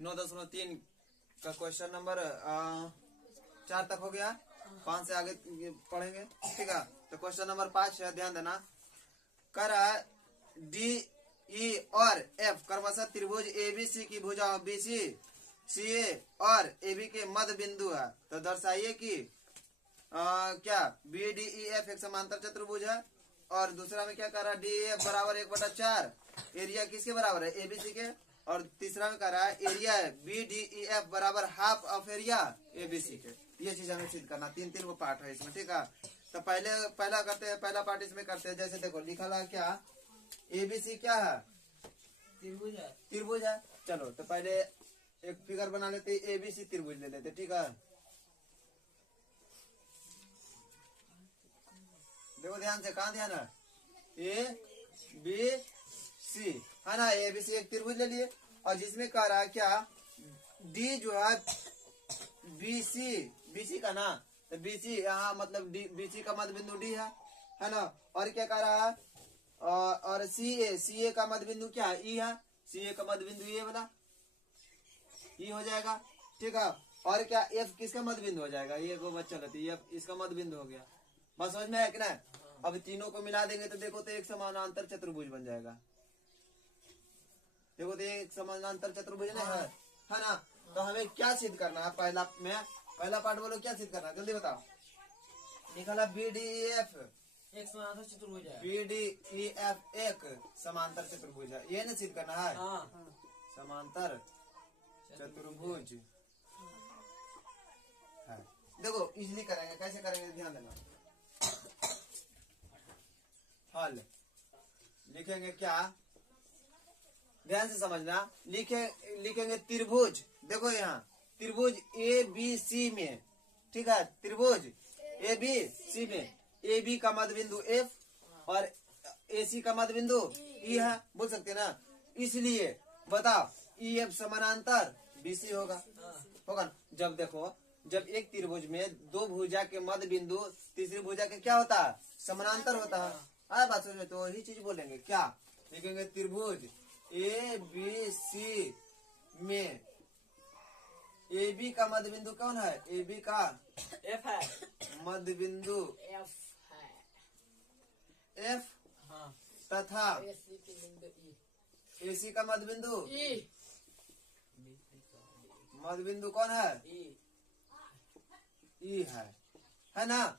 9.3 का question number 4 तक हो गया। 5 से आगे पढ़ेंगे, ठीक है। तो क्वेश्चन नंबर 5 है, ध्यान देना। कर डी ई और एफ क्रमशः त्रिभुज एबीसी की भुजा बीसी सी ए और एबी के मध्य बिंदु है। तो दर्शाइए कि क्या बी डी ई एफ एक समांतर चतुर्भुज है। और दूसरा में क्या कर रहा है, डी एफ बराबर 1/4 एरिया किसके बराबर है, एबीसी के। और तीसरा में कर रहा है एरिया है बी डी ई एफ बराबर हाफ ऑफ एरिया एबीसी के। ये चीज हमें सिद्ध करना, 3 को पार्ट है इसमें, ठीक है। तो पहला करते हैं, पहला पार्ट इसमें करते हैं। जैसे देखो लिखा है क्या, एबीसी क्या है, त्रिभुज है। चलो तो पहले एक फिगर बना लेते, एबीसी त्रिभुज ले लेते, ठीक है। देखो ध्यान से, कहाँ ध्यान है, ए बी सी है ना, ए बी सी एक त्रिभुज ले लिए। और जिसमें कह रहा है क्या, डी जो है बीसी का ना, तो बीसी यहाँ मतलब बीसी का मध्य बिंदु डी है ना। और क्या कह रहा है, और सी ए का मध्य बिंदु क्या है, ई है। सी ए का मध्य बिंदु ये वाला ई हो जाएगा, ठीक है। और क्या एफ किसका मध्य बिंदु हो जाएगा, ये को बच्चा रहती है, इसका मध्य बिंदु हो गया। बस समझ में है कि ना। अब तीनों को मिला देंगे तो देखो तो एक समानांतर चतुर्भुज बन जाएगा। देखो तो एक समानांतर चतुर्भुज है ना। तो हमें क्या सिद्ध करना है, पहला पार्ट बोलो क्या सिद्ध करना है, जल्दी बताओ। निकाला बी डी ई एफ एक समांतर चतुर्भुज है, बी डी ई एफ एक समांतर चतुर्भुज है, ये ना सिद्ध करना है। समांतर चतुर्भुज है। देखो इजली करेंगे, कैसे करेंगे ध्यान देना। हल लिखेंगे क्या, ध्यान से समझना। लिखेंगे त्रिभुज, देखो यहाँ त्रिभुज ए बी सी में, ठीक है। त्रिभुज ए बी सी में ए बी का मध्य बिंदु एफ और ए सी का मध्य बिंदु ई है, बोल सकते हैं ना। इसलिए बताओ ई एफ समानांतर बीसी होगा ना। जब देखो, जब एक त्रिभुज में दो भुजा के मध्य बिंदु तीसरी भुजा के क्या होता है, समानांतर होता है। बात समझ में, तो वही चीज बोलेंगे क्या, लिखेंगे त्रिभुज ए बी सी में ए बी का मध्य बिंदु कौन है, ए बी का एफ है, मध्य बिंदु एफ है, एफ तथा ए सी का मध्य बिंदु ई, मध्य बिंदु कौन है, ई है ना।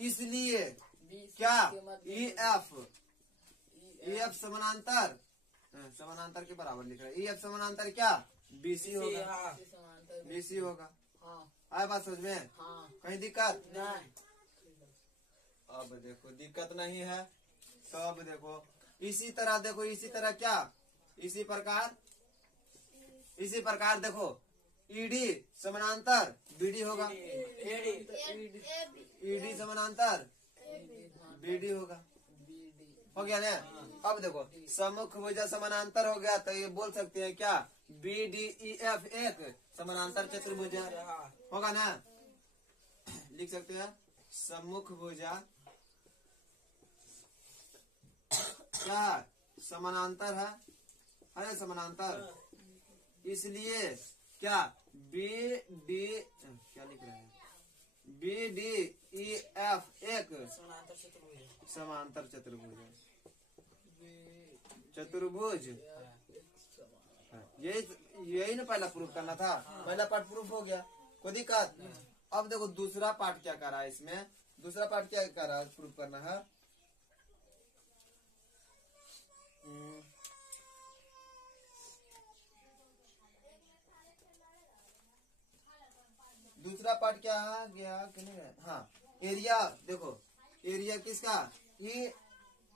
इसलिए क्या ई एफ समानांतर के बराबर लिख रहा है। ई एफ समानांतर क्या बीसी होगा, बीसी होगा। आए बात समझ में, कहीं दिक्कत नहीं। अब देखो दिक्कत नहीं है। तो अब देखो इसी तरह, देखो इसी तरह क्या, इसी प्रकार देखो ईडी समानांतर बीडी होगा, ईडी समानांतर बीडी होगा, हो गया ना। अब देखो सम्मुख भुजा समानांतर हो गया, तो ये बोल सकते हैं क्या, बी डी ई एफ एक समानांतर चतुर्भुज होगा ना। लिख सकते हैं सम्मुख भुजा क्या समानांतर है समानांतर। इसलिए क्या बी डी क्या लिख रहे हैं, बी डी ई एफ एक समांतर चतुर्भुज यही ना पहला प्रूफ करना था। पहला पार्ट प्रूफ हो गया, कोई दिक्कत। अब देखो दूसरा पार्ट क्या कर रहा है, इसमें दूसरा पार्ट क्या कर रहा है, प्रूफ करना है। दूसरा पार्ट क्या गया कि नहीं गया, हाँ एरिया। देखो एरिया किसका, ई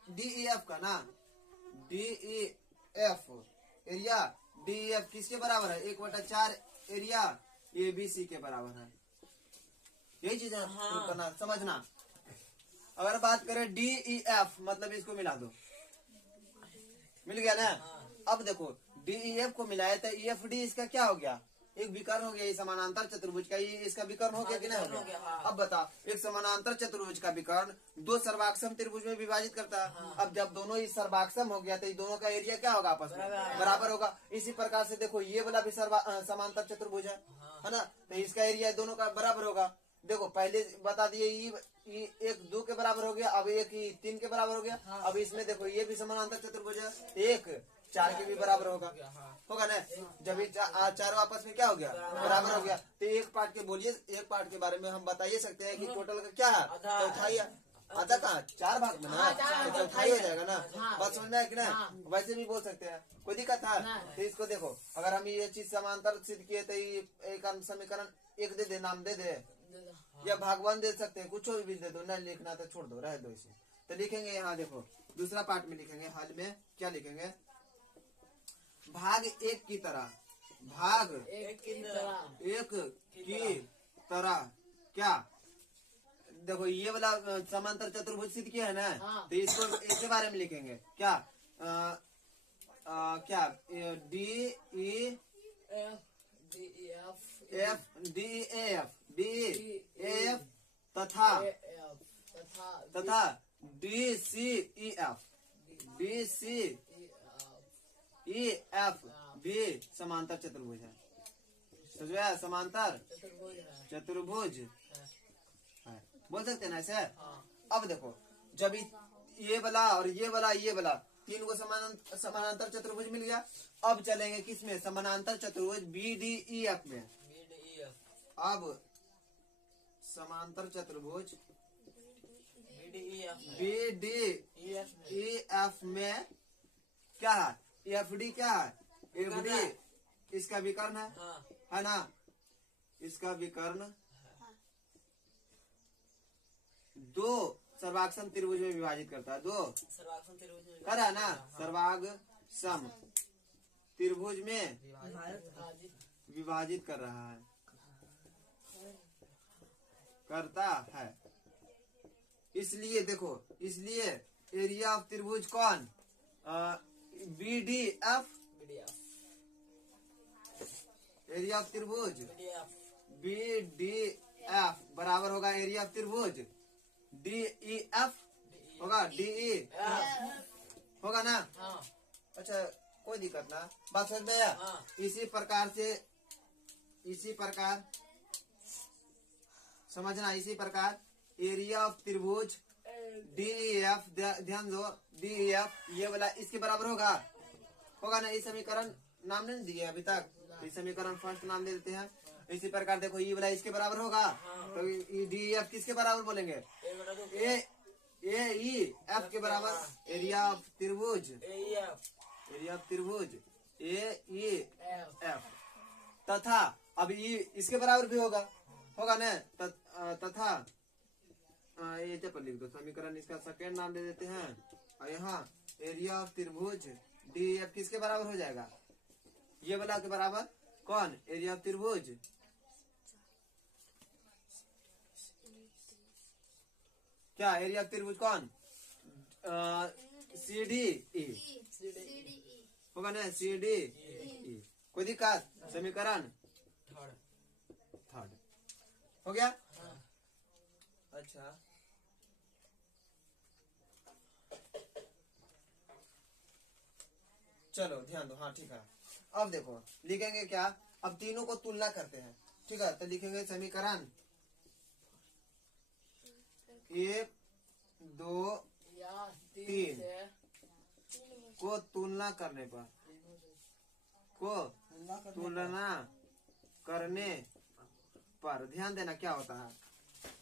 डी ई एफ का ना, D E F area D E F किसके बराबर है, 1/4 एरिया ए बी सी के बराबर है। यही चीज प्रूफ करना, समझना। अगर बात करें डी ई एफ मतलब इसको मिला दो, मिल गया ना। अब देखो डी ई एफ को मिलाया तो ई एफ डी इसका क्या हो गया, एक विकर्ण हो गया ये समानांतर चतुर्भुज का, ये इसका विकर्ण हो गया कि नहीं हो गया? हाँ। अब बता, एक समानांतर चतुर्भुज का विकर्ण दो सर्वाक्षम त्रिभुज में विभाजित करता है। अब जब दोनों ही सर्वाक्षम हो गया तो इन दोनों का एरिया क्या होगा? आपस में बराबर होगा। इसी प्रकार से देखो ये वाला भी समांतर चतुर्भुज है ना, तो इसका एरिया दोनों का बराबर होगा। देखो पहले बता दिए ये एक 2 के बराबर हो गया, अब एक ही 3 के बराबर हो गया। अब इसमें देखो ये भी समानांतर चतुर्भुज है, एक 4 के भी बराबर होगा ना। जब ये चारों आपस में क्या हो गया? बराबर हो गया। तो एक पार्ट के बोलिए, एक पार्ट के बारे में हम बता ये सकते हैं कि टोटल का क्या है? चौथाई है। आधा कहाँ? 4 भाग में ना, तो चौथाई हो जाएगा ना। बात समझ में आया कि ना? वैसे भी बोल सकते हैं, कोई दिक्कत है? तो इसको देखो, अगर हम ये चीज समांतर सिद्ध किए तो एक समीकरण एक दे दे, नाम दे दे या भागवान दे सकते हैं, कुछ भी दे दो, नहीं लिखना तो छोड़ दो, रह दो इसे। तो लिखेंगे यहाँ देखो दूसरा पार्ट में लिखेंगे, हाल में क्या लिखेंगे? भाग एक की तरह, भाग एक की तरह, एक की तरह क्या? देखो ये वाला समांतर चतुर्भुज सिद्ध किया है ना, तो इसको इसके बारे में लिखेंगे क्या? क्या D E F D F तथा डी सी ई एफ भी समांतर चतुर्भुज है। समझ गया? समांतर चतुर्भुज है, बोल सकते हैं ना ऐसे। अब देखो जब ये वाला और ये वाला तीन को समानांतर चतुर्भुज मिल गया। अब चलेंगे किसमें? समानांतर चतुर्भुज बी डी ई एफ में। अब समांतर चतुर्भुज बी डी ई एफ में क्या है? एफ डी क्या है? एफ डी इसका विकर्ण है ना, इसका विकर्ण दो सर्वाक्षम त्रिभुज में विभाजित करता है। दो सर्वाक्षम त्रिभुज में कर है ना, सर्वाक्षम त्रिभुज में विभाजित कर रहा है, करता है। इसलिए देखो, इसलिए एरिया ऑफ त्रिभुज कौन? B D F, area of त्रिभुज बी डी एफ बराबर होगा एरिया ऑफ त्रिभुज डी ई एफ होगा, डी ई होगा ना। अच्छा कोई दिक्कत ना, बात समझ में आया? इसी प्रकार से, इसी प्रकार समझना, इसी प्रकार एरिया ऑफ त्रिभुज डी एफ, ध्यान दो, डी एफ ये वाला इसके बराबर होगा ना। इस समीकरण नाम नहीं दिए अभी तक, इस समीकरण फर्स्ट नाम दे देते हैं। इसी प्रकार देखो ये वाला इसके बराबर होगा, तो डी एफ किसके बराबर बोलेंगे? ए ई एफ के बराबर एरिया ऑफ त्रिभुज, एरिया ऑफ त्रिभुज ए ई एफ तथा, अब ये इसके बराबर भी होगा ना, तथा ये पर लिख दो समीकरण, इसका सेकेंड नाम दे देते हैं। और यहाँ एरिया ऑफ त्रिभुज डी एफ किसके बराबर हो जाएगा? ये वाला के बराबर कौन? एरिया ऑफ त्रिभुज क्या? एरिया ऑफ त्रिभुज कौन? सी डी ई होगा ना, सी डी ई। कोई दिक्कत? समीकरण थर्ड हो गया। अच्छा चलो ध्यान दो, हाँ ठीक है। अब देखो लिखेंगे क्या? अब तीनों को तुलना करते हैं, ठीक है। तो लिखेंगे समीकरण 1 2 3 को तुलना करने पर, को तुलना करने पर ध्यान देना क्या होता है,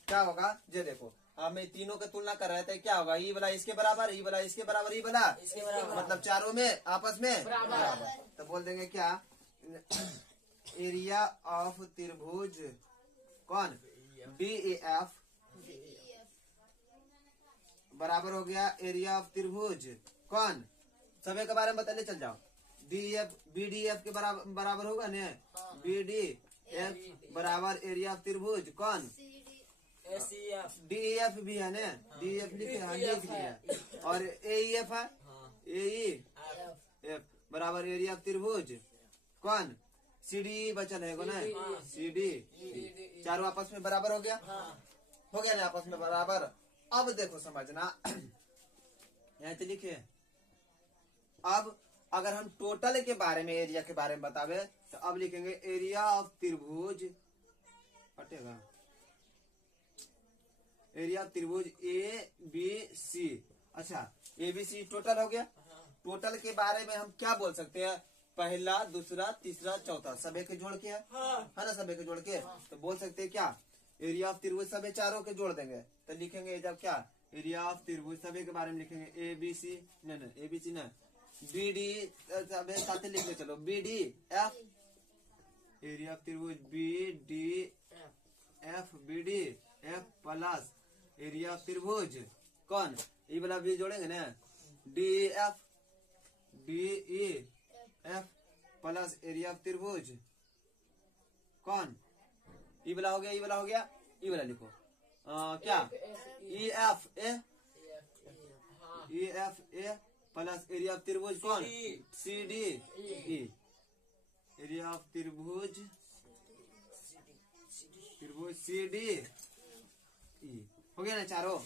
क्या होगा? ये देखो हमें तीनों की तुलना कर रहे थे, क्या होगा? ई वाला इसके बराबर, ई वाला इसके बराबर, ई वाला इसके बराबर, मतलब चारों में आपस में बराबर। तो बोल देंगे क्या? एरिया ऑफ त्रिभुज कौन? डी ए एफ बराबर हो गया एरिया ऑफ त्रिभुज कौन? सभी के बारे में बताने चल जाओ। D F B D F के बराबर होगा ना, बी डी एफ बराबर एरिया ऑफ त्रिभुज कौन? डी एफ भी है ना, डी एफ लिखे हैं, लिख दिया। और ए एफ है, ए एफ बराबर एरिया ऑफ त्रिभुज कौन? सी डी बचल है ना, सी डी चारों आपस में बराबर हो गया, हो गया ना आपस में बराबर। अब देखो समझना, यहाँ तो लिखे अब अगर हम टोटल के बारे में, एरिया के बारे में बतावे तो अब लिखेंगे एरिया ऑफ त्रिभुज, हटेगा, एरिया ऑफ त्रिभुज ए बी सी। अच्छा, ए बी सी टोटल हो गया। टोटल के बारे में हम क्या बोल सकते हैं, पहला दूसरा तीसरा चौथा सभी के जोड़ के है ना, सभी के जोड़ के तो बोल सकते हैं क्या, एरिया ऑफ त्रिभुज सभी चारों के जोड़ देंगे तो लिखेंगे जब क्या, एरिया ऑफ त्रिभुज सभी के बारे में लिखेंगे ए बी सी, नहीं ए बी सी ना, बी डी साथ लिख ले, चलो B D F, area of त्रिभुज B D F, B D F plus area of त्रिभुज कौन, ये वाला भी जोड़ेंगे ना, D F D E F plus area of त्रिभुज कौन, ये वाला हो गया, ये वाला हो गया, ये वाला लिखो क्या, E F A plus area of त्रिभुज कौन, C D E, area of त्रिभुज सी डी ई, हो गया ना चारों।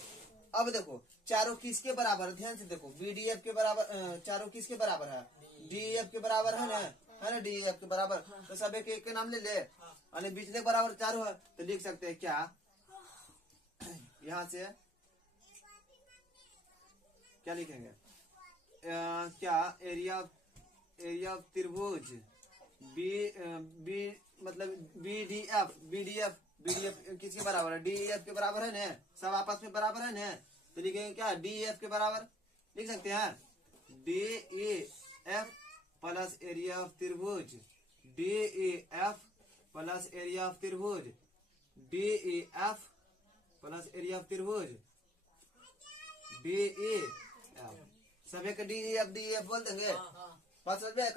अब देखो चारों किसके बराबर, ध्यान से देखो, बीडीएफ के बराबर, चारों किसके बराबर है, डीएफ के बराबर है ना, डीएफ के बराबर, तो सब एक एक के नाम ले ले, और बीच के बराबर चारों है तो लिख सकते हैं क्या, यहाँ से क्या लिखेंगे, क्या एरिया ऑफ त्रिभुज बी मतलब बीडीएफ किसके बराबर है, डीएफ के बराबर है ना, सब आपस में बराबर है ना, तो लिखेंगे क्या, डीएफ के बराबर लिख सकते हैं, डीएफ प्लस एरिया ऑफ त्रिभुज, डीएफ प्लस एरिया ऑफ त्रिभुज, डीएफ प्लस एरिया ऑफ त्रिभुज, डीएफ, सभी का डीएफ बोल देंगे, बात समझ में,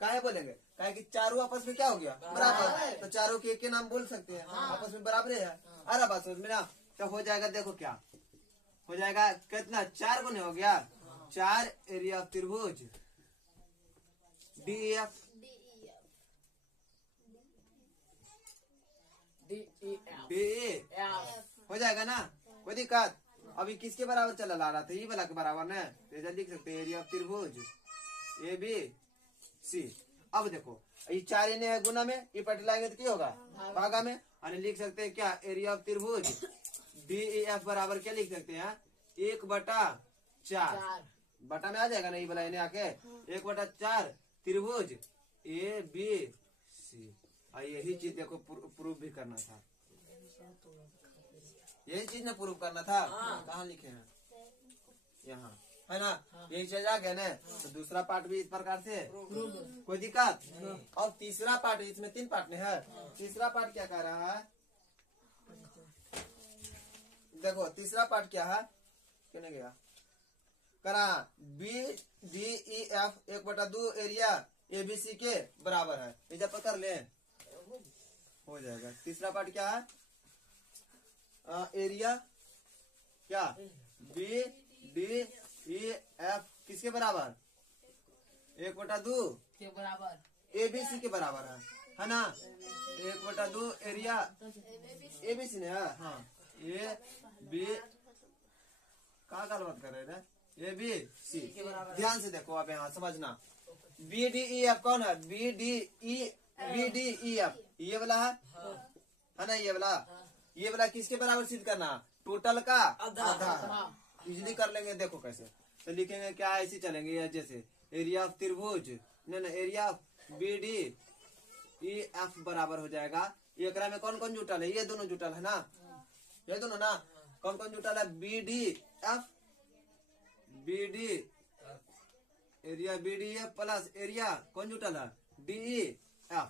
काहे बोलेंगे, काहे कि चारों आपस में क्या हो गया, बराबर, तो चारों के एक के नाम बोल सकते हैं, आपस में बराबर है। अरे बात समझ में ना, तो हो जाएगा, देखो क्या हो जाएगा, कितना 4 गुने हो गया, 4 एरिया ऑफ त्रिभुज डीएफ हो जाएगा ना, कोई दिक्कत। अभी किसके बराबर चला ला रहा था, ये वाला के बराबर ना, तो लिख सकते हैं एरिया ऑफ त्रिभुज ए बी सी। अब देखो ये 4 इन्हें है गुना में, ये पट लाएंगे तो क्या होगा, भागा में, और लिख सकते हैं क्या, एरिया ऑफ त्रिभुज डी एफ बराबर क्या लिख सकते हैं, 1/4 बटा में आ जाएगा ना, ये वाला इन्हें आके 1/4 त्रिभुज ए बी सी। यही चीज देखो प्रूफ भी करना था, यही चीज ना प्रूफ करना था, कहाँ लिखे हैं, यहाँ है ना, यही चीज आ गया ना, तो दूसरा पार्ट भी इस प्रकार से, कोई दिक्कत। और तीसरा पार्ट, इसमें 3 पार्ट में है, तीसरा पार्ट क्या कह रहा है, देखो तीसरा पार्ट क्या है, कहने गया करा B D E F 1/2 area A B C के बराबर है, ये जब कर ले हो जाएगा। तीसरा पार्ट क्या है, एरिया क्या, बी डी ई एफ किसके बराबर, 1/2 के बराबर ए बी सी के बराबर है ना, 1/2 एरिया ए बी सी ने है, हाँ ए बी कहाँ का बात कर रहे हैं, ए बी सी। ध्यान से देखो आप यहाँ समझना, बी डी ई एफ कौन है, बी डी ई एफ ये वाला है ना, ये वाला किसके बराबर सिद्ध करना, टोटल का आधा, इजिली कर लेंगे। देखो कैसे, तो लिखेंगे क्या, ऐसे चलेंगे जैसे एरिया ऑफ त्रिभुज नहीं area of B D E F बराबर हो जाएगा, ये में कौन कौन जुटल है, ये दोनों जुटल है ना, ये दोनों ना, कौन कौन जुटल है, B D F area B D F plus area कौन जुटल है, डी एफ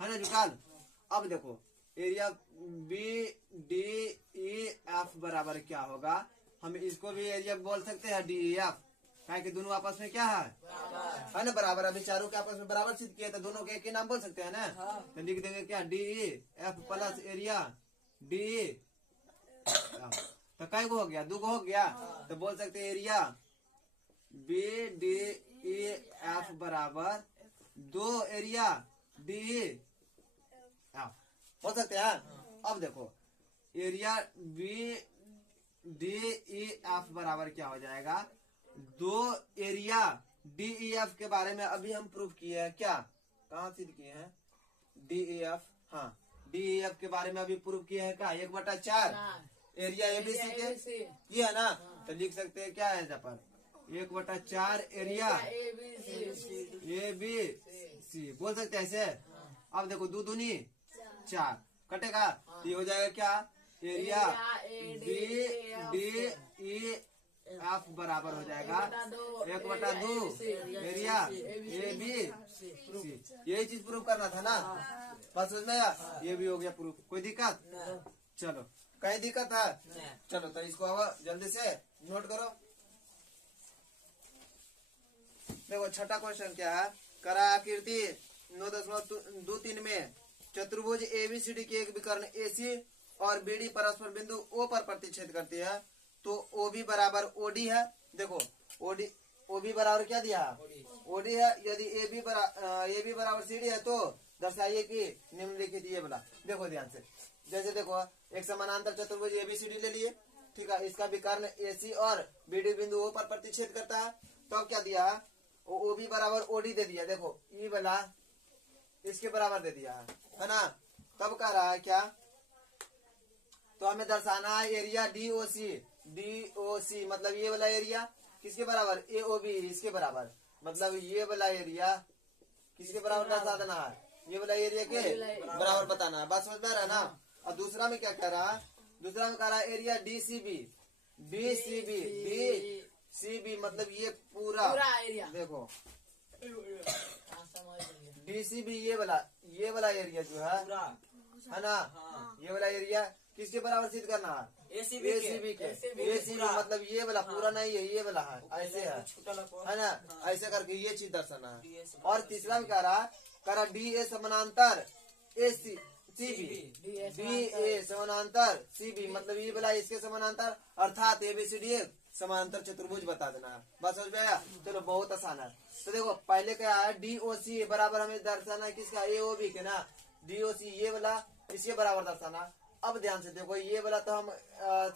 है ना जुटल। अब देखो area B D E F बराबर क्या होगा, हम इसको भी एरिया बोल सकते हैं डी ई एफ, कि दोनों आपस में क्या है ना बराबर, अभी चारों के आपस में बराबर सिद्ध किया तो दोनों के एक ही नाम बोल सकते हैं ना, तो लिख देंगे क्या, D E F plus area D E, तो कई को हो गया, 2 को हो गया, तो बोल सकते हैं area B D E F बराबर 2 एरिया डी एफ हो सकते हैं। अब देखो area B D E F बराबर क्या हो जाएगा 2 एरिया डी ई एफ के बारे में अभी हम प्रूफ किए हैं। क्या कहाँ सिद्ध किए हैं डी ई एफ, हाँ डी ई एफ के बारे में अभी प्रूफ किए हैं। क्या 1/4 एरिया एबीसी के किया है ना। तो लिख सकते हैं क्या है यहाँ पर 1/4 एरिया ए बी सी बोल सकते हैं ऐसे। अब देखो 2 दूनी 4 कटेगा तो ये हो जाएगा क्या area D D E F बराबर हो जाएगा 1/2 एरिया ए बी सी। यही चीज प्रूफ करना था ना, बस समझ में आया। ये भी हो गया प्रूफ। कोई दिक्कत? चलो कहीं दिक्कत है? चलो तो इसको अब जल्दी से नोट करो। देखो छठा क्वेश्चन क्या है, करा आकृति 9.23 में चतुर्भुज एबीसीडी के एक विकर्ण एसी और बीडी परस्पर बिंदु ओ पर प्रतिच्छेद करती है तो ओबी बराबर ओडी है। देखो ओबी बराबर क्या दिया ओडी है। यदि एबी बराबर सीडी है तो दर्शाइए कि निम्नलिखित ये बोला। देखो ध्यान से, जैसे देखो एक समानांतर चतुर्भुज एबीसीडी ले लिए, ठीक है। इसका विकर्ण एसी और बीडी बिंदु ओ पर प्रतिच्छेद करता है तो अब क्या दिया है ओबी बराबर ओडी दे दिया। देखो ई वाला इसके बराबर दे दिया है ना। तब कह रहा है क्या, तो हमें दर्शाना है एरिया डीओसी मतलब ये वाला एरिया किसके बराबर एओबी इसके बराबर, मतलब ये वाला एरिया किसके बराबर दर्शा देना है ये वाला एरिया के बराबर बताना है। बात समझ में आ रहा है ना। और दूसरा में क्या कह रहा है, दूसरा में कह रहा है एरिया डीसीबी मतलब ये पूरा एरिया। देखो डीसीबी ये वाला एरिया जो है ना, ये वाला एरिया किसके बराबर सिद्ध करना है एसीबी के। एसीबी मतलब ये वाला पूरा नहीं है, ये वाला है ऐसे है ना। ऐसे करके ये चीज दर्शाना है। और तीसरा में कह रहा डी ए समानांतर ए सी बी डी ए समानांतर सी बी मतलब ये वाला इसके समानांतर अर्थात एबीसीडी समानांतर चतुर्भुज बता देना है। बस समझ में आया। चलो बहुत आसान है। तो देखो पहले क्या है डीओसी बराबर हमें दर्शाना है किसका एओबी के ना। डीओसी ये वाला इसके बराबर दर्शाना। अब ध्यान से देखो ये वाला तो हम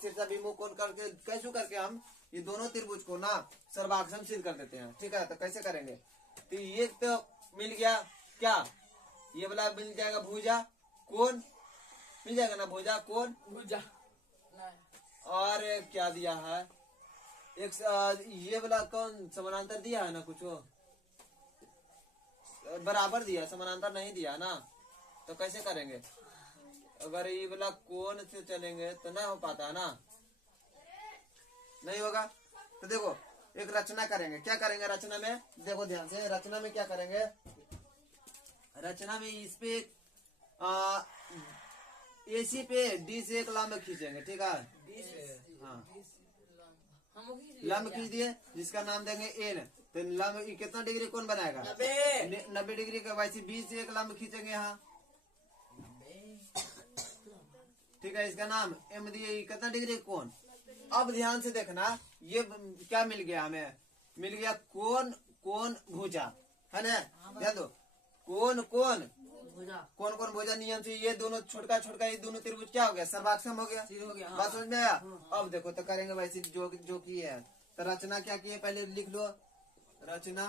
शीर्षाभिमुख कोण करके कैसे करके हम ये दोनों त्रिभुज को ना सर्वाक्षम सिद्ध कर देते हैं। ठीक है तो कैसे करेंगे, तो ये तो मिल गया क्या ये वाला मिल जाएगा भुजा कोण मिल जाएगा ना भुजा कोण भुजा और क्या दिया है एक ये वाला कौन समानांतर दिया है ना कुछ बराबर दिया समानांतर नहीं दिया ना। तो कैसे करेंगे, अगर ये वाला कोण से चलेंगे तो ना हो पाता ना, नहीं होगा। तो देखो एक रचना करेंगे। क्या करेंगे रचना में, देखो ध्यान से रचना में क्या करेंगे, रचना में इस पे एसी पे डी से एक लंब खींचेंगे। ठीक है हाँ लंब खींच दिए जिसका नाम देंगे एन। तो लंब कितना डिग्री कौन बनाएगा 90 डिग्री का। वैसे बी से एक लंब खींचेंगे यहाँ। ठीक है इसका नाम एम दिए कितना डिग्री कौन। अब ध्यान से देखना ये क्या मिल गया हमें, मिल गया कोण भुजा है ना। ध्यान दो कोण भुजा नियम से ये दोनों छोटका ये दोनों त्रिभुज क्या हो गया सर्वाक्षम हो गया। बात समझ में आया। अब देखो तो करेंगे वैसे जो की है। तो रचना क्या की है पहले लिख लो। रचना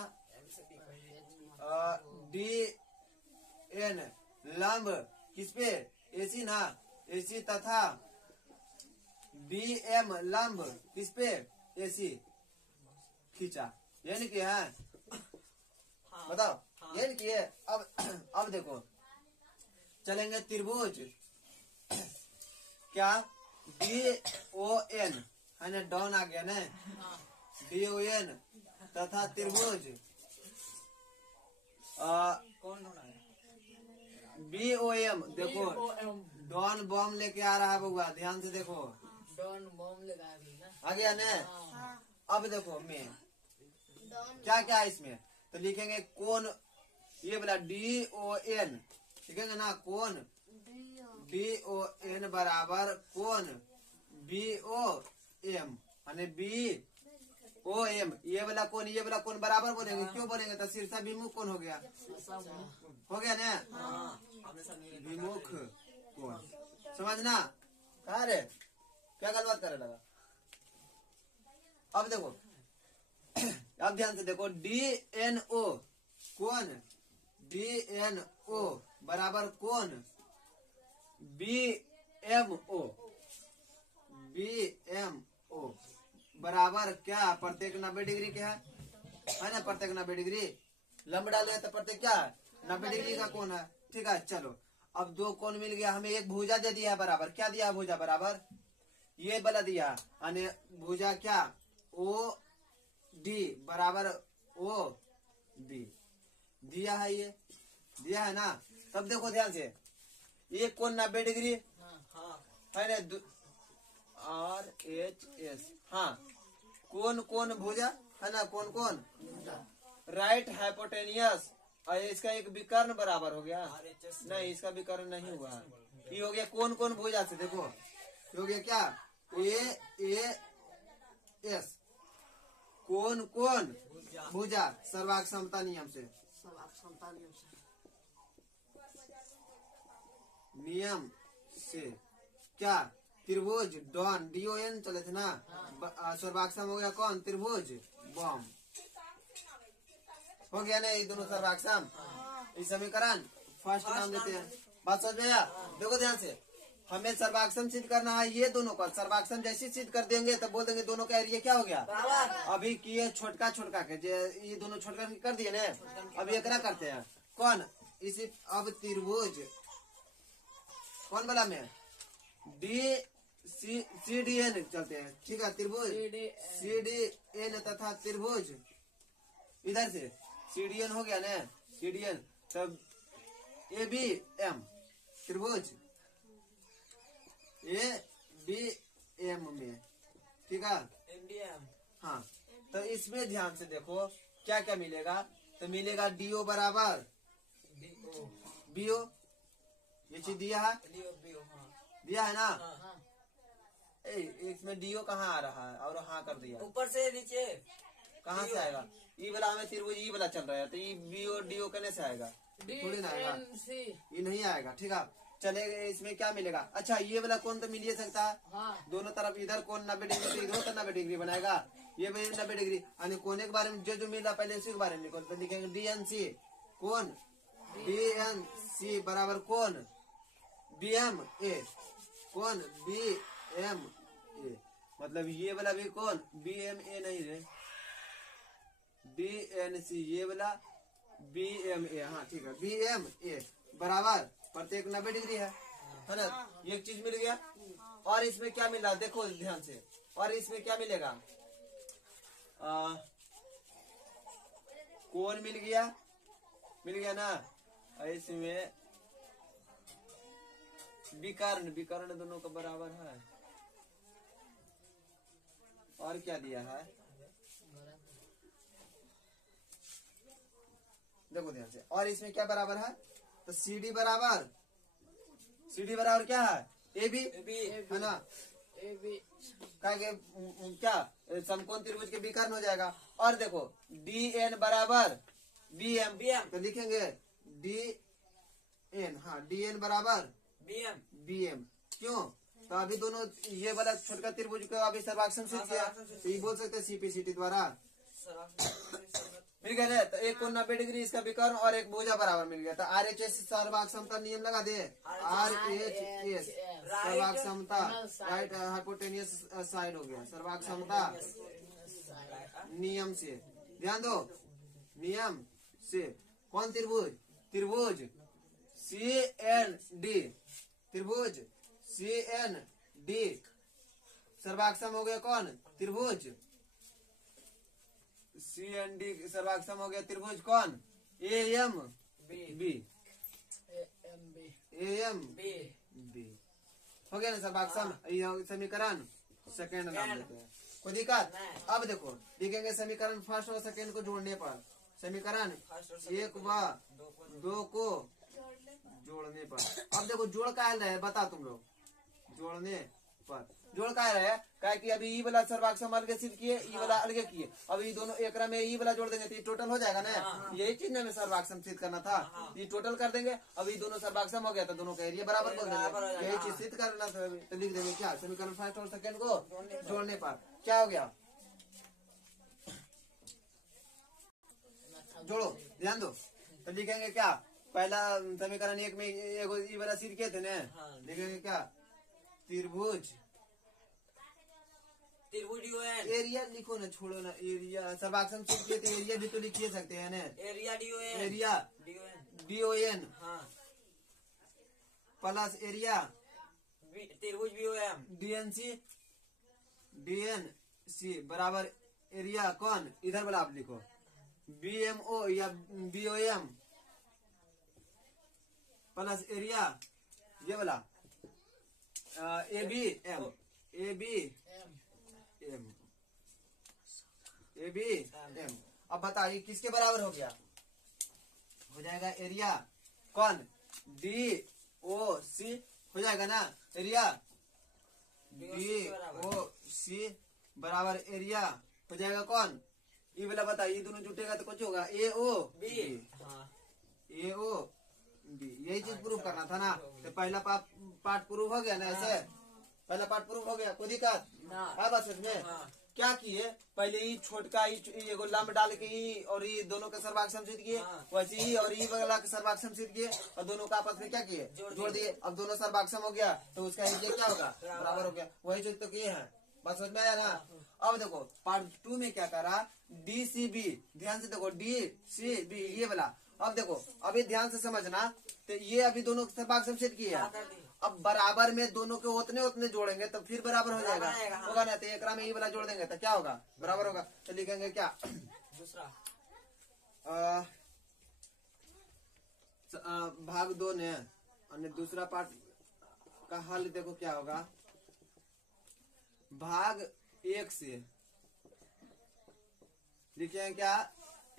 डी एन लंब किस पे एसी ना एसी तथा बी एम लंब किस पे एसी खींचा यानी कि है बताओ ये कि है। अब देखो चलेंगे त्रिभुज क्या डी ओ एन है ना डाउन आ गया ना डी ओ एन तथा त्रिभुज बी ओ एम। देखो डॉन बॉम्ब लेके आ रहा है बउआ ध्यान से देखो डॉन बॉम्ब लगा आ गया ने। अब देखो मैं क्या क्या है इसमें, तो लिखेंगे कोण ये वाला डी ओ एन लिखेंगे ना कोण डी ओ एन बराबर कोण बी ओ एम यानी बी ओ एम, ये वाला कौन बराबर बोलेंगे, क्यों बोलेंगे, तो शीर्षा विमुख कौन हो गया, हो गया ना, विमुख कौन, समझना। कहा रे, क्या गलबात करे लगा। अब देखो, अब ध्यान से देखो, DNO कौन, DNO बराबर कौन, BMO, BMO बराबर क्या, प्रत्येक 90 डिग्री के है ना, प्रत्येक 90 डिग्री, लंब डाले तो प्रत्येक क्या है, 90 डिग्री का कौन है। ठीक है, चलो अब दो कौन मिल गया, हमें एक भुजा दे दिया है बराबर, क्या दिया है भुजा बराबर, ये वाला दिया, यानी भुजा क्या, OD बराबर OB दिया है, ये दिया है ना। तब देखो ध्यान से, ये कौन 90 डिग्री है ना, RHS, हाँ कौन कौन भुजा है ना, कौन कौन, राइट हाइपोटेनियस, और इसका एक विकर्ण बराबर हो गया, नहीं इसका विकर्ण नहीं हुआ, ये हो गया कौन कौन भुजा से, देखो हो गया क्या, AS कौन कौन भुजा सर्वांग समता नियम से, नियम से क्या, त्रिभुज डॉन, DON चले थे ना, सर्वाक्षम हो गया कौन, त्रिभुज बम, हो गया ना, ये दोनों सर्वाक्षम, इस समीकरण फर्स्ट नाम देते हैं, बात समझ में आया। देखो ध्यान से, हमें सर्वाक्षम सिद्ध करना है, ये दोनों का सर्वाक्षम जैसे सिद्ध कर देंगे तब बोल देंगे दोनों का एरिया क्या हो गया, अभी किए छोटका छोटका के, ये दोनों छोटका कर दिए ना, अब ये क्या करते हैं कौन, इसी अब त्रिभुज कौन वाला में, CDN चलते हैं, ठीक है, त्रिभुज CDN तथा त्रिभुज इधर से CDN हो गया ना, CDN तब ABM त्रिभुज ABM में, ठीक है, हाँ। तो इसमें ध्यान से देखो क्या क्या मिलेगा, तो मिलेगा DO बराबर BO, ये चीज दिया है, दिया है ना, इसमें DO कहाँ आ रहा है, और हाँ कर दिया, ऊपर से नीचे कहाँ से आएगा, ई वाला हमें त्रिभुज ई वाला चल रहा है, तो ये BO DO कहने से आएगा, थोड़ी ना आएगा, ये नहीं आएगा, ठीक है। चलेगा, इसमें क्या मिलेगा, अच्छा ये वाला कौन तो मिल ही सकता है, दोनों तरफ इधर कौन 90 डिग्री, इधर तो 90 डिग्री बनाएगा, ये भी 90 डिग्री, यानी कोने के बारे में जो जो मिल रहा पहले उसी के बारे में लिखो, तो लिखेंगे DNC कौन, DNC बराबर कौन, BMA कौन, BMA, मतलब ये वाला भी कौन, BMA नहीं रे, DNC ये वाला BMA, हाँ ठीक है, BMA बराबर प्रत्येक 90 डिग्री है ना, ये एक चीज मिल गया। और इसमें क्या मिला, देखो ध्यान से, और इसमें क्या मिलेगा, कौन मिल गया ना, इसमें विकर्ण दोनों का बराबर है, और क्या दिया है, देखो ध्यान से, और इसमें क्या बराबर है, तो CD बराबर क्या है, AB है ना, क्या समकोण त्रिभुज के विकर्ण हो जाएगा। और देखो DN बराबर BM, तो लिखेंगे DN, हाँ DN बराबर BM, क्यों, तो अभी दोनों ये वाला छोटका त्रिभुज को अभी सर्वाक्षम सिद्ध किया, तो ये बोल सकते हैं CPCT द्वारा मिल गया ना, तो एक को 90 डिग्री इसका विकर्ण और एक भुजा बराबर मिल गया, तो RHS सर्वाक्षमता नियम लगा दे, RHS सर्वाक्षमता राइट हाइपोटेनियस साइड हो गया, सर्वाक्षमता नियम से, ध्यान दो, नियम से कौन त्रिभुज CND, त्रिभुज CND सर्वाक्षम हो गया कौन, त्रिभुज CND सर्वाक्षम हो गया त्रिभुज कौन, AMB हो गया ना सर्वाक्षम, समीकरण सेकेंड नाम देते हैं, कोई दिक्कत। अब देखो लिखेंगे समीकरण फर्स्ट और सेकेंड को जोड़ने पर, समीकरण 1 व 2 को जोड़ने पर, अब देखो जोड़ का है बता तुम लोग, जोड़ने पर जोड़ का रहे क्या कि अभी ई वाला सर्वाक्ष हम अलग सिद्ध किए, ई वाला अलग किए, अभी दोनों एक में ई वाला जोड़ देंगे तो ये टोटल हो जाएगा ना। यही चीज में सर्वाक्षम सिद्ध करना था, ये टोटल कर देंगे। अभी दोनों सर्वाक्षम हो गया तो दोनों का एरिया बराबर बोल देंगे, यही चीज सिद्ध करना था। तो लिख देंगे क्या समीकरण फर्स्ट और सेकंड को जोड़ने पर क्या हो गया, जोड़ो ध्यान दो। तो लिखेंगे क्या, पहला समीकरण एक में एगो ई वाला सिद्ध किए थे ना, लिखेंगे क्या त्रिभुज एरिया लिखो ना, छोड़ो ना एरिया, सर्वाक्षम सिद्ध किए थे, एरिया भी तो लिख सकते हैं ना, एरिया DON प्लस एरिया त्रिभुज DNC बराबर एरिया कौन, इधर वाला आप लिखो BMO या BOM प्लस एरिया ये वाला ABM अब बताइए किसके बराबर हो गया, हो जाएगा एरिया कौन DOC हो जाएगा ना, एरिया DOC बराबर एरिया हो जाएगा कौन, ये वाला बताइए, दोनों जुटेगा तो कुछ होगा AOB, यही चीज प्रूव करना था ना। तो पहला पार्ट प्रूव हो गया ना, ऐसे पहला पार्ट प्रूव हो गया, कोई दिक्कत है बात में। क्या किए पहले ही छोटका एगो लंब डाल के ही और ये दोनों का सर्वाक्षम सिद्ध किए, वैसे ही और ये वाला का सर्वाक्षम सिद्ध किए और दोनों का आपस में क्या किए जोड़ दिए। अब दोनों सर्वाक्षम हो गया तो उसका एरिया क्या होगा बराबर हो गया, वही चीज तो किए हैं, बात समझ में आया ना। अब देखो पार्ट 2 में क्या करा, DCB, ध्यान से देखो DCB ये वाला। अब देखो अभी ध्यान से समझना, तो ये अभी दोनों सर्वाक्षम सिद्ध किए हैं, अब बराबर में दोनों के उतने जोड़ेंगे तो फिर बराबर हो जाएगा, होगा ना। तो एक में ये वाला जोड़ देंगे तो क्या होगा बराबर होगा। तो लिखेंगे क्या दूसरा भाग 2 ने और दूसरा पार्ट का हल देखो क्या होगा, भाग 1 से लिखेंगे क्या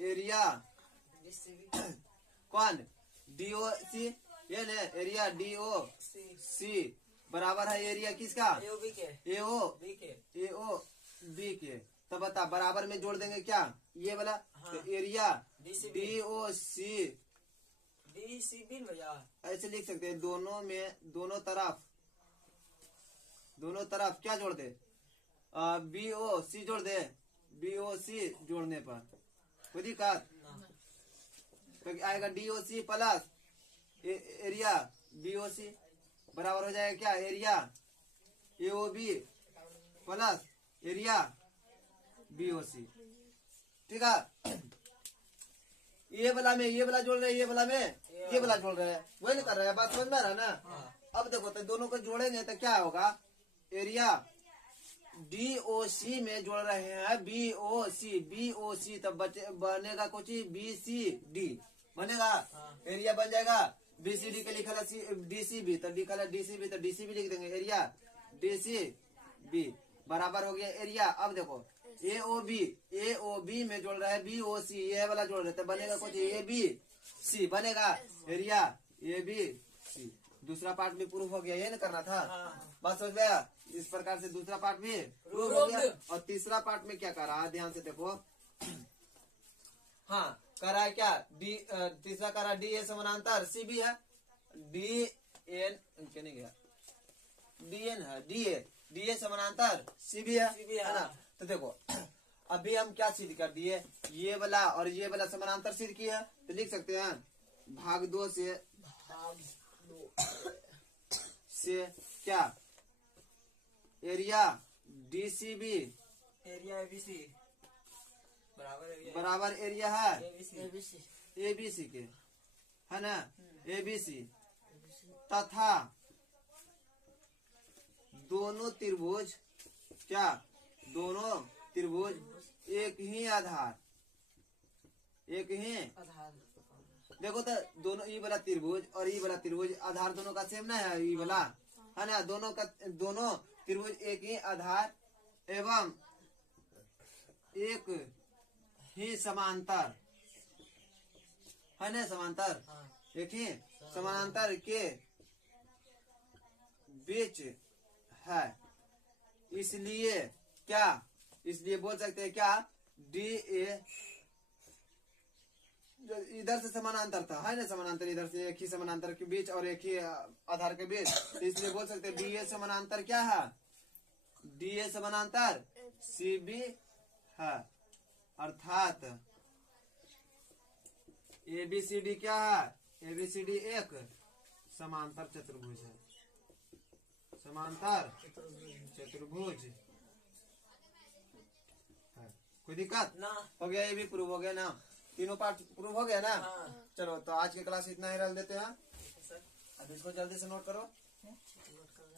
एरिया कौन DOC ये न एरिया DOC बराबर है एरिया किसका AOB के। तो बता बराबर में जोड़ देंगे क्या ये वाला, तो एरिया DOC ऐसे लिख सकते हैं, दोनों में दोनों तरफ क्या जोड़ दे BOC जोड़ दे, BOC जोड़ने पर कोई दिक्कत तो आएगा DOC प्लस एरिया BOC बराबर हो जाएगा क्या area AOB plus area BOC, ठीक है। ये वाला जोड़ रहे हैं, ये वाला जोड़ रहे हैं, वही नहीं कर रहे हैं, बात समझ में आ रहा है ना। अब देखो तो दोनों को जोड़ेंगे तो क्या होगा, एरिया DOC में जोड़ रहे हैं BOC तब बनेगा कुछ BCD बनेगा, एरिया बन जाएगा। BCD के लिखा DCB तो लिखा DCB तो DCB लिख देंगे, एरिया DCB बराबर हो गया एरिया। अब देखो AOB में जोड़ रहा है BOC, ये वाला जोड़ रहे तो बनेगा कुछ ABC बनेगा, एरिया ABC। दूसरा पार्ट भी प्रूफ हो गया, ये ना करना था, बस हो गया। इस प्रकार से दूसरा पार्ट भी प्रूफ हो गया। और तीसरा पार्ट में क्या कर रहा है, ध्यान से देखो, हाँ कर रहा है क्या तीसरा कर रहा है DA समानांतर CB है, DN क्या नहीं गया DN है, DA समानांतर CB है ना। तो देखो अभी हम क्या सिद्ध कर दिए, ये वाला और ये वाला समानांतर सिद्ध किया, तो लिख सकते हैं भाग 2 से क्या एरिया DCB एरिया ABC बराबर एरिया है ABC के है ना, ABC तथा दोनों त्रिभुज एक ही आधार देखो तो दोनों ये वाला त्रिभुज और ये वाला त्रिभुज आधार दोनों का सेम ना है, ये वाला है ना, दोनों त्रिभुज एक ही आधार एवं एक ही समांतर है ना, समांतर एक ही समानांतर के बीच है, इसलिए क्या, इसलिए बोल सकते हैं क्या, डी ए इधर से समानांतर था, है ना, समानांतर इधर से एक ही समानांतर के बीच और एक ही आधार के बीच, तो इसलिए बोल सकते हैं डी ए समानांतर क्या है, डी ए समानांतर सी बी है, अर्थात ए बी सी डी क्या है, ए बी सी डी एक समांतर चतुर्भुज है, समांतर चतुर्भुज है। कोई दिक्कत ना। हो गया, ये भी प्रूव हो गया ना, तीनों पार्ट प्रूव हो गया ना। हाँ। चलो तो आज की क्लास इतना ही रह देते हैं, सर अब इसको जल्दी से नोट करो। नोट कर रहे हैं।